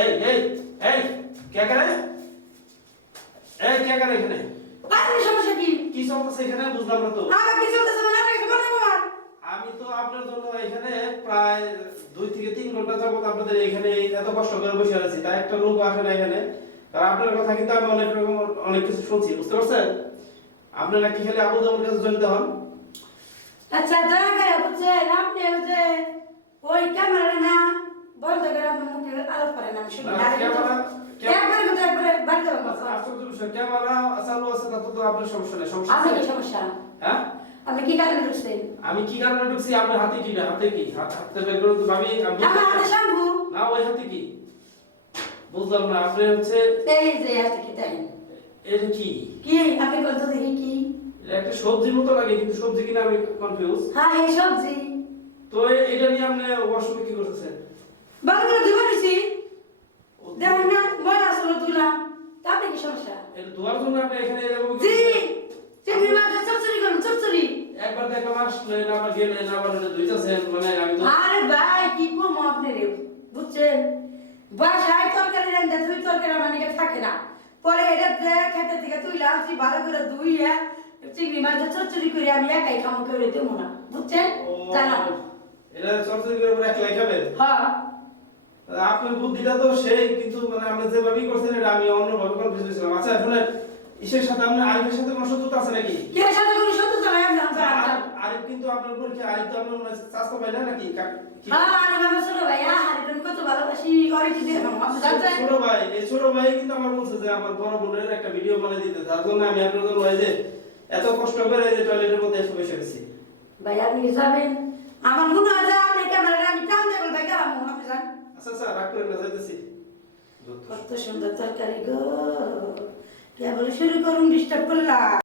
এই क्या करे এই क्या करे এখানে আরে সমস্যা কি কি চলতেছে এখানে বুঝলাম না তো আমার কি চলতেছে না আপনাকে বলবো বাবা আমি তো আপনার জন্য এখানে প্রায় 2 থেকে 3 ঘন্টা যাবত আপনাদের এখানে এত কষ্ট করে বসে আছি তাই একটা লোক আসে না এখানে আর আপনার কথা কিন্তু আমি অনেক কিছু শুনছি বুঝতে পারছেন আপনারা কি খালি আবু জামুর কাছে জড়িত হন আচ্ছা দয়া করে বুঝছেন আপনি যে ওই ক্যামেরা না বন্ধ করে আপনার মুখে আলাপ করেন আমি শুনি না ক্যামেরা কথা একবারে বাড়ি দেবেন আশ্চর্য বিষয় ক্যামেরা চালু আছে তাতে তো আপনার সমস্যা নেই সমস্যা আপনি আছে কি সমস্যা হ্যাঁ আপনি কি কারণে ঢুকছেন আমি কি কারণে ঢুকছি আপনার হাতে কি হাতে বের করে তো ভাবি আমি আমার হাতে শ্যাম্পু না ওই হাতে কি বুঝলাম না আপনি হচ্ছে এই যে হাতে কি তাই এর কি কি আপনি বলতে দেখি কি এটা একটা সবজির মতো লাগে কিন্তু সবজি কিনা আমি কনফিউজ হ্যাঁ এই সবজি তো এটা নিয়ে আপনি ওয়াশরুমে কি করতেছেন ভালো করে ধুয়ে নিছি দেখেন না ময়লা আসলো ধুলাম তা আপনি কি সমস্যা এটা ধোয়ার জন্য আপনি এখানে এরকম জি চিংড়ি মাছ চচ্চড়ি করুন চচ্চড়ি একবার দেখলাম আসলেন আবার গেলেন আবার এটা ধুইতেছেন মানে আমি তো আরে ভাই কি কম আপনি রে বুঝছেন বাসায় তরকারি রান্না দুই তরকারি মানে থাকে না পরে এটা খেতে থেকে তুইলাম তুই ভালো করে ধুইয়া চিংড়ি মাছ চচ্চড়ি করে আমি একাই খামো করে দেবো না বুঝছেন জানো এটা চরচরি করে পরে একলাই খাবেন হ্যাঁ আপনার বুদ্ধিটা তো সেই কিন্তু মানে আপনি যেভাবেই করছেন এটা আমি অন্যভাবে কনফিউজ হয়েছিলাম আচ্ছা এখন ইসের সাথে আপনার আরিফের সাথে কোনো শত্রুতা আছে নাকি কে সাথে কোনো শত্রুতা নাই আমি জানতাম আরিফ কিন্তু আপনার পরীক্ষা আরিফ তো আপনার মনে চাস্তা পাই না নাকি হ্যাঁ আরে বাবা ছোট ভাই আরে তুমি কত ভালোবাসি করে কি দিয়ে জানতেন ছোট ভাই এই ছোট ভাই কিন্তু আমার বলছে যে আমার বড় বোনের একটা ভিডিও বানিয়ে দিতে তার জন্য আমি আপনার জন্য ওই যে এত কষ্ট করে এই যে টয়লেটের মধ্যে এসে বসে গেছি ভাই আপনি কি যাবেন আমার মনে হয় যে আপনি ক্যামেরা আমি টান দেবো ভাই গেলাম আপনি যান আচ্ছা আচ্ছা রাগ করে না যাইতেছি কত সুন্দর তরকারি গো কে বলে শুরু করুন ডিস্টার্ব করলাম